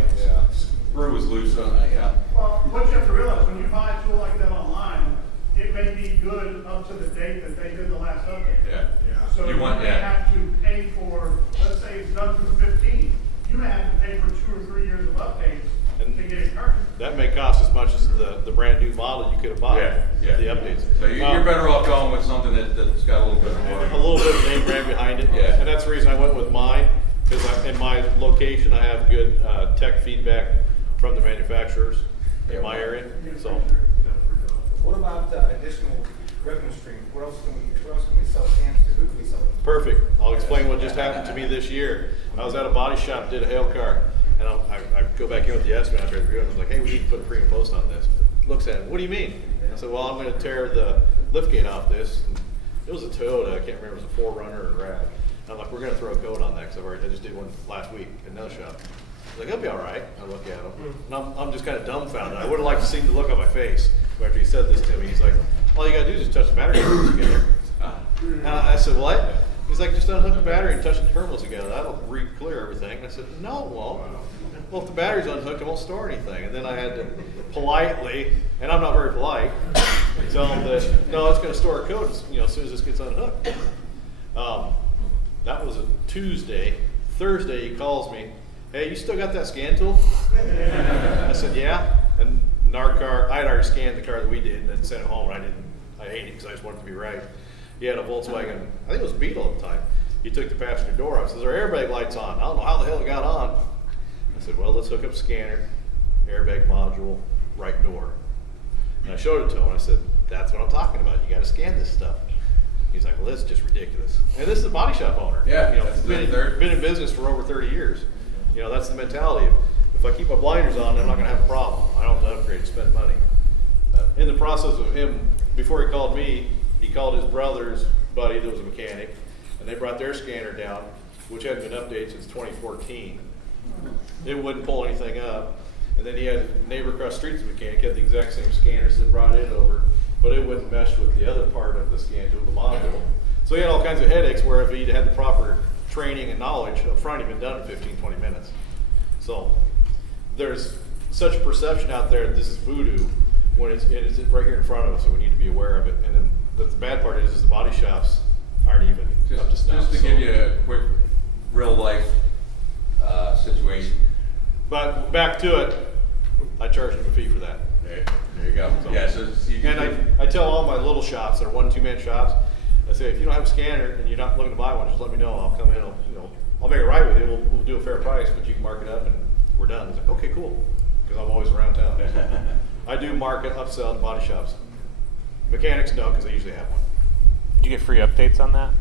screw was loose. So, you know. Well, what you have to realize, when you buy a tool like that online, it may be good up to the date that they did the last update. Yeah. So you may have to pay for, let's say it's done through 15, you may have to pay for 2 or 3 years of updates to get it current. That may cost as much as the brand new model you could have bought. Yeah. The updates. So you're better off going with something that's got a little bit more. A little bit of name brand behind it. Yeah. And that's the reason I went with mine, because in my location I have good tech feedback from from the manufacturers in my area, so. What about additional revenue stream? What else can we sell scans to? Who can we sell it to? Perfect. I'll explain what just happened to me this year. I was at a body shop, did a hail car, and I go back in with the estimate after reviewing. I was like, hey, we need to put a pre and post on this. Looks at it. What do you mean? I said, well, I'm going to tear the lift gate off this. And it was a Toyota. I can't remember if it was a 4Runner or a Rad. And I'm like, we're going to throw a coat on that because I just did one last week at another shop. He's like, it'll be all right. I look at him. And I'm just kind of dumbfounded. I would have liked to see the look on my face after he said this to me. He's like, all you got to do is just touch the battery terminals together. And I said, what? He's like, just unhook the battery and touch the terminals together. That'll re-clear everything. And I said, no, it won't. Well, if the battery's unhooked, it won't store anything. And then I had to politely, and I'm not very polite, tell him that, no, it's going to store a code, as soon as this gets unhooked. That was a Tuesday. Thursday, he calls me, hey, you still got that scan tool? I said, yeah. And in our car, I had already scanned the car that we did and then sent it home, and I hated it because I just wanted it to be right. He had a Volkswagen, I think it was Beetle at the time. He took the passenger door off. Says, our airbag light's on. I don't know how the hell it got on. I said, well, let's hook up scanner, airbag module, right door. And I showed it to him. I said, that's what I'm talking about. You got to scan this stuff. He's like, well, this is just ridiculous. And this is a body shop owner. Yeah, that's been in business for over 30 years. That's the mentality. If I keep my blinders on, I'm not going to have a problem. I don't have to upgrade and spend money. In the process of him, before he called me, he called his brother's buddy that was a mechanic, and they brought their scanner down, which hadn't been updated since 2014. It wouldn't pull anything up. And then he had a neighbor across the street's mechanic, had the exact same scanner, so they brought it over, but it wouldn't mesh with the other part of the scan tool, the module. So he had all kinds of headaches where if he'd had the proper training and knowledge up front, he'd been done in 15, 20 minutes. So there's such a perception out there that this is voodoo when it is right here in front of us, and we need to be aware of it. And then the bad part is the body shops aren't even up to snuff. Just to give you a quick real life situation. But back to it, I charge them a fee for that. There you go. So, yeah, so you can. And I tell all my little shops, they're 1-2-man shops, I say, if you don't have a scanner and you're not looking to buy one, just let me know. I'll come in. I'll make it right with you. We'll do a fair price, but you can mark it up and we're done. It's like, okay, cool, because I'm always around town. I do market upsell to body shops. Mechanics no, because they usually have one. Do you get free updates on that?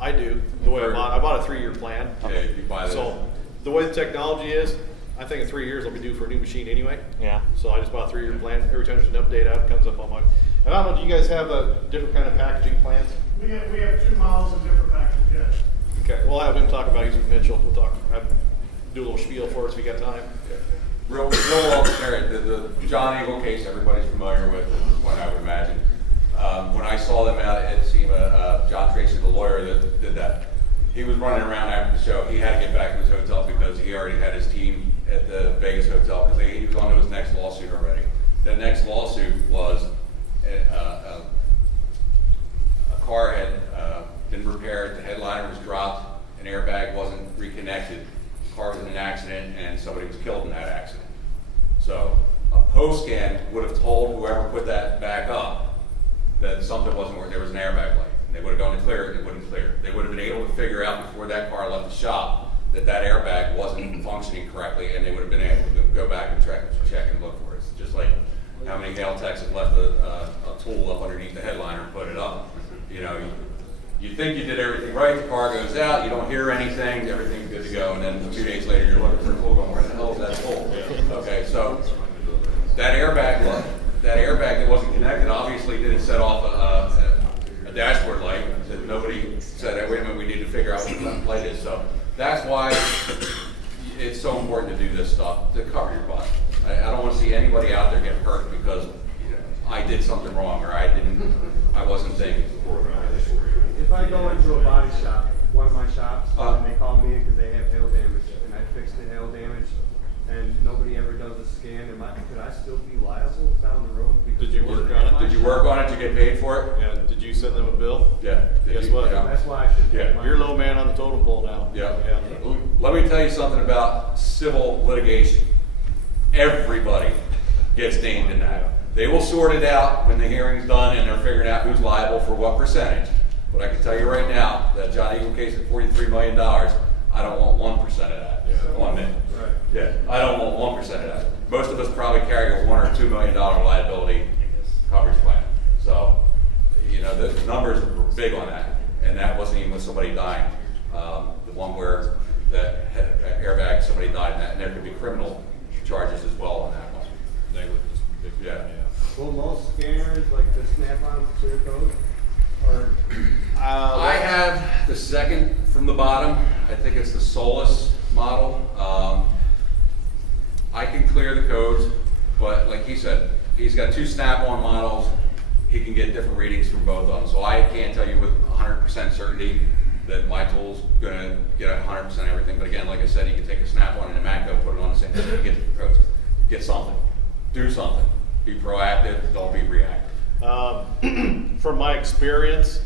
I do. The way I bought a 3-year plan. Yeah, you buy this. So the way the technology is, I think in 3 years I'll be due for a new machine anyway. Yeah. So I just bought a 3-year plan. Every time there's an update out, it comes up on my. And I don't know, do you guys have a different kind of packaging plans? We have 2 models in different packages, yes. Okay, we'll have him talk about it. He's with Mitchell. We'll have him do a little spiel for us if we got time. Yeah. Real well, the John Eagle case everybody's familiar with at this point, I would imagine. When I saw them out at SEMA, John Tracy, the lawyer that did that, he was running around after the show. He had to get back to his hotel because he already had his team at the Vegas hotel because he was on to his next lawsuit already. The next lawsuit was a car had been repaired, the headliner was dropped, an airbag wasn't reconnected, the car was in an accident, and somebody was killed in that accident. So a post-scan would have told whoever put that back up that something wasn't working, there was an airbag light. And they would have gone to clear it, it wouldn't clear. They would have been able to figure out before that car left the shop that that airbag wasn't functioning correctly, and they would have been able to go back and check and look for it. It's just like how many hail techs have left a tool up underneath the headliner and put it up. You think you did everything right, the car goes out, you don't hear anything, everything's good to go, and then 2 days later you're looking for a tool going, where the hell is that tool? Okay, so that airbag that wasn't connected obviously didn't set off a dashboard light that nobody said, hey, wait a minute, we need to figure out what the light is. So that's why it's so important to do this stuff, to cover your butt. I don't want to see anybody out there get hurt because I did something wrong or I wasn't thinking. If I go into a body shop, one of my shops, and they call me because they have hail damage, and I fixed the hail damage, and nobody ever does a scan, could I still be liable down the road? Did you work on it? Did you work on it to get paid for it? Yeah. Did you send them a bill? Yeah. Guess what? Yeah. That's why I should. Yeah. You're low man on the totem pole now. Yeah. Yeah. Let me tell you something about civil litigation. Everybody gets named in that. They will sort it out when the hearing's done and they're figuring out who's liable for what percentage. But I can tell you right now, that John Eagle case at $43 million, I don't want 1% of that. Yeah. On me. Right. Yeah, I don't want 1% of that. most of us probably carry a $1 or $2 million liability coverage plan. So, you know, the numbers were big on that, and that wasn't even with somebody dying. The one where that airbag, somebody died in that, and there could be criminal charges as well on that one. Negligence, big, Yeah. Will most scanners like the snap-on clear code? Or I have the second from the bottom. I think it's the Solus model. I can clear the codes, but like he said, he's got 2 snap-on models. He can get different readings from both of them. So I can't tell you with 100% certainty that my tool's gonna get 100% everything. But again, like I said, he can take a snap-on and a Matco, put it on the same thing, and get the codes. Get something. Do something. Be proactive. Don't be reactive. From my experience,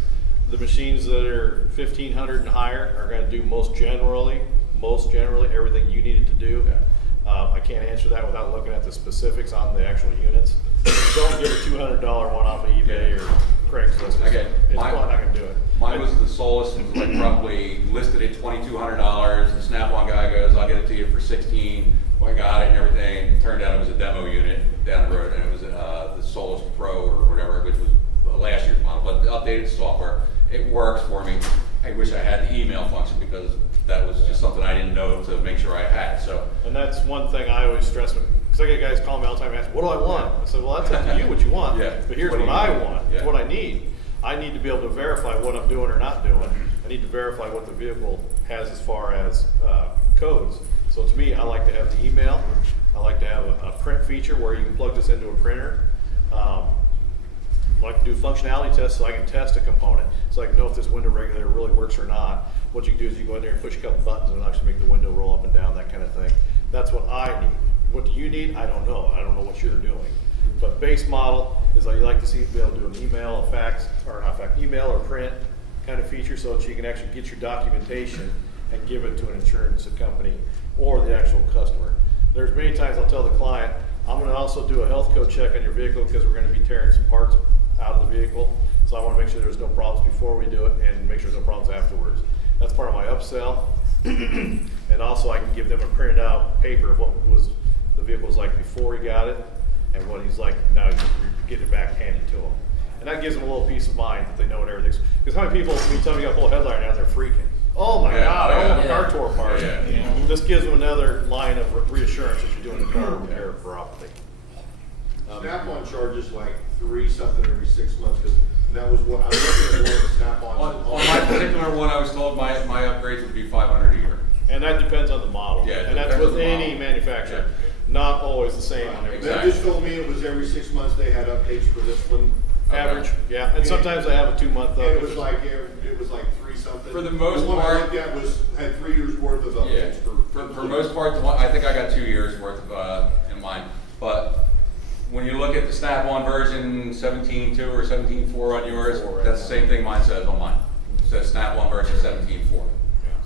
the machines that are 1,500 and higher are going to do most generally everything you needed to do. I can't answer that without looking at the specifics on the actual units. Don't get a $200 one off of eBay or Craigslist. Okay, It's probably not going to do it. Mine was the Solus. It was like probably listed at $2,200. The Snap-on guy goes, "I'll get it to you for $16." Well, I got it and everything. Turned out it was a demo unit down the road, and it was the Solus Pro or whatever, which was last year's model, but the updated software. It works for me. I wish I had the email function because that was just something I didn't know to make sure I had. So, And that's one thing I always stress when, because I get guys calling me all the time and ask, what do I want? I said, well, that's up to you what you want. Yeah. But here's What do what you I need? want. Yeah. It's what I need. I need to be able to verify what I'm doing or not doing. I need to verify what the vehicle has as far as codes. So to me, I like to have the email. I like to have a print feature where you can plug this into a printer. I like to do functionality tests so I can test a component, so I can know if this window regulator really works or not. What you can do is you go in there and push a couple buttons and it'll actually make the window roll up and down, that kind of thing. That's what I need. What do you need? I don't know. I don't know what you're doing. But base model is you like to see be able to do an email, a fax, or not fax, email or print kind of feature so that you can actually get your documentation and give it to an insurance company or the actual customer. There's many times I'll tell the client, I'm going to also do a health code check on your vehicle because we're going to be tearing some parts out of the vehicle. So I want to make sure there's no problems before we do it and make sure there's no problems afterwards. That's part of my upsell. And also I can give them a printed out paper of what was the vehicle was like before he got it and what he's like now he's getting it back handed to him. And that gives them a little peace of mind that they know what everything's. Because how many people, when you tell me you got a full headlight now, they're freaking. Oh my God, I want a car tore apart. This gives them another line of reassurance that you're doing the car repair properly. Snap-on charges like $3 something every 6 months, because that was what I was looking at, one of the Snap-ons. on my particular one, I was told my upgrades would be $500 a year. And that depends on the model. Yeah, it and that's depends with on the any model. manufacturer. Not always the same on every They just told me it was every 6 months they had updates for this one. average. Yeah, and sometimes they have a 2-month. And it was like 3 something. For the most The one I part- looked at had 3 years worth of Yeah, updates for most part, the one, I think I got 2 years worth of, in mine. But when you look at the Snap-on version 17.2 or 17.4 on yours, that's the same thing mine says on mine. It says Snap-on version 17.4.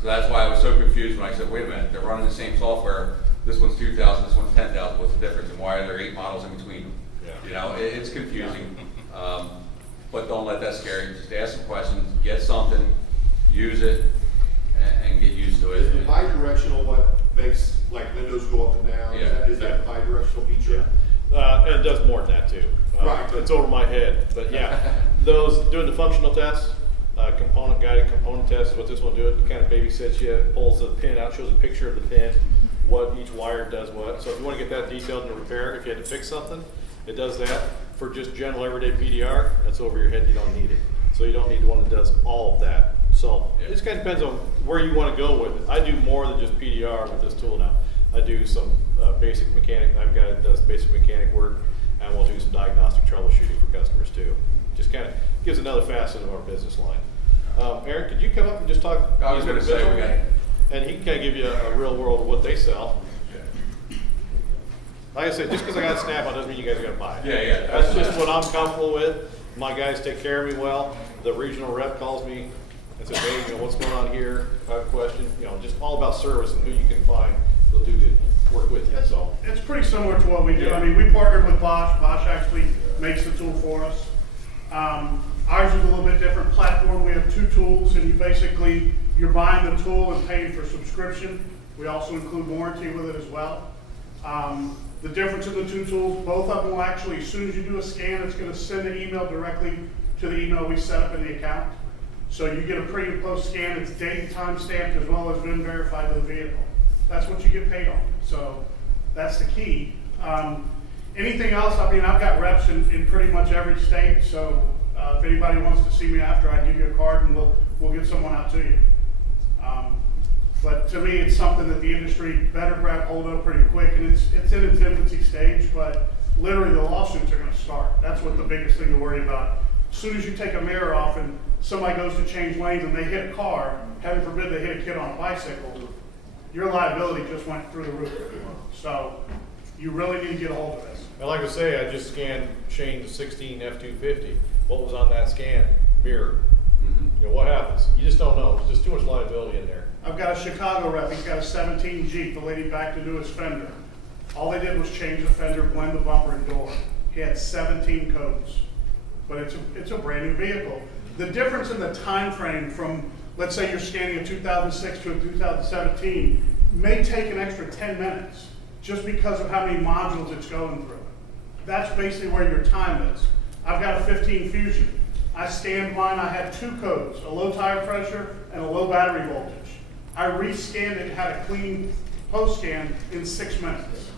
So that's why I was so confused when I said, wait a minute, they're running the same software. This one's 2,000, this one's 10,000. What's the difference? And why are there 8 models in between them? You know, it's confusing. But don't let that scare you. Just ask some questions, get something, use it, and get used to it. Is the bi-directional what makes like windows go up and down? Yeah. Is that the bi-directional feature? And it does more than that too. Right. It's over my head, but yeah, those doing the functional tests, guided component tests is what this one do. It kind of babysits you, pulls the pin out, shows a picture of the pin, what each wire does what. So if you want to get that detailed in the repair, if you had to fix something, it does that. For just general everyday PDR, that's over your head, you don't need it. So you don't need one that does all of that. So it just kind of depends on where you want to go with it. I do more than just PDR with this tool now. I do some basic mechanic, I've got it does basic mechanic work, and we'll do some diagnostic troubleshooting for customers too. Just kind of gives another facet of our business line. Aaron, could you come up and just talk? I was going to say, we got and he can kind of give you a real world of what they sell. Like I said, just because I got a Snap-on doesn't mean you guys are going to buy it. Yeah. That's just what I'm comfortable with. My guys take care of me well. The regional rep calls me and says, hey, you know, what's going on here? If I have a question, you know, just all about service and who you can find. They'll do good work with you. So It's pretty similar to what we do. Yeah. I mean, we partnered with Bosch. Bosch actually makes the tool for us. Ours is a little bit different platform. We have 2 tools, and you're buying the tool and paying for subscription. We also include warranty with it as well. The difference in the two tools, both of them will actually, as soon as you do a scan, it's gonna send an email directly to the email we set up in the account. So you get a pre and post scan, it's date and time stamped as well as VIN verified to the vehicle. That's what you get paid on. So that's the key. Anything else, I mean, I've got reps in pretty much every state, so if anybody wants to see me after, I give you a card and we'll get someone out to you. But to me, it's something that the industry better grab hold of pretty quick, and it's in its infancy stage, but literally the lawsuits are gonna start. That's what the biggest thing to worry about. As soon as you take a mirror off and somebody goes to change lanes and they hit a car, heaven forbid they hit a kid on a bicycle, your liability just went through the roof. So you really need to get a hold of this. And like I say, I just scanned Shane's 16 F-250. What was on that scan? Mirror. You know, what happens? You just don't know. There's just too much liability in there. I've got a Chicago rep, he's got a 17 Jeep, the lady backed into his fender. All they did was change the fender, blend the bumper and door. He had 17 codes, but it's a brand new vehicle. The difference in the time frame from, let's say you're scanning a 2006 to a 2017, may take an extra 10 minutes just because of how many modules it's going through. That's basically where your time is. I've got a 15 Fusion. I scanned mine, I had 2 codes, a low tire pressure and a low battery voltage. I rescanned it, had a clean post scan in 6 minutes.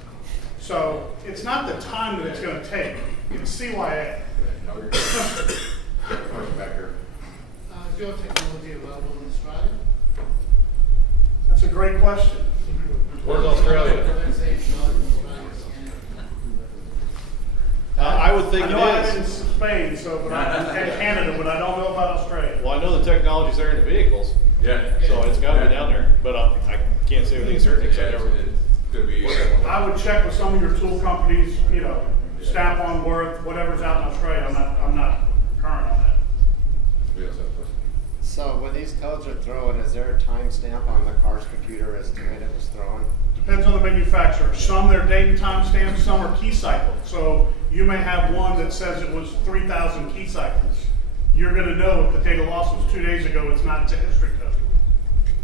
So it's not the time that it's going to take, it's CYA. Back here. Is your technology available in Australia? That's a great question. Where's Australia? I would think I know I'm it in is. Spain, so, but I'm in Canada, but I don't know about Australia. Well, I know the technology's there in the vehicles, Yeah. so it's got to be down there. But I can't say anything certain because I never. It could be. I would check with some of your tool companies, you know, Snap-on, Worth, whatever's out in Australia. I'm not current on that. Yes, that's what- So when these codes are thrown, is there a timestamp on the car's computer as to when it was thrown? Depends on the manufacturer. Some they're date and time stamped, some are key cycled. So you may have one that says it was 3,000 key cycles. You're going to know if the date of loss was 2 days ago, it's not, it's a history code.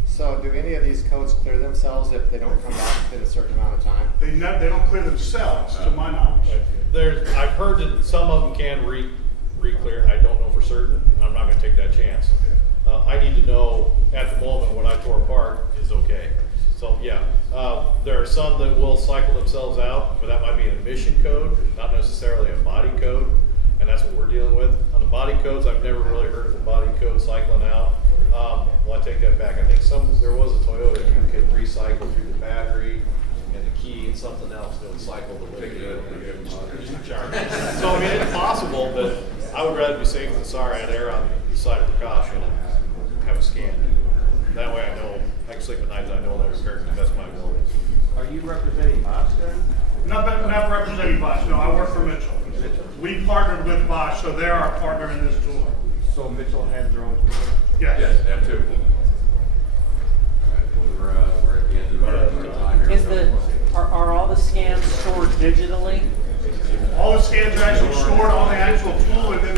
So do any of these codes clear themselves if they don't come back within a certain amount of time? They don't clear themselves, to my knowledge. I've heard that some of them can re-clear. I don't know for certain. I'm not going to take that chance. I need to know at the moment what I tore apart is okay. So yeah, there are some that will cycle themselves out, but that might be an emission code, not necessarily a body code, and that's what we're dealing with. On the body codes, I've never really heard of a body code cycling out. Well, I take that back. I think there was a Toyota you could recycle through the battery and the key and something else that would cycle the way just a charge. So I mean, it's possible, but I would rather be safe than sorry. I'd err on the side of precaution and have a scan. That way I know, I can sleep at night and I know that it's repaired to the best of my ability. Are you representing Bosch then? Not representing Bosch, no, I work for Mitchell. We partnered with Bosch, so they're our partner in this tool. So Mitchell has their own tool? Yes. Yes, they have 2. All right, we're at the end of our time here. Are all the scans stored digitally? All the scans are actually stored on the actual tool, and then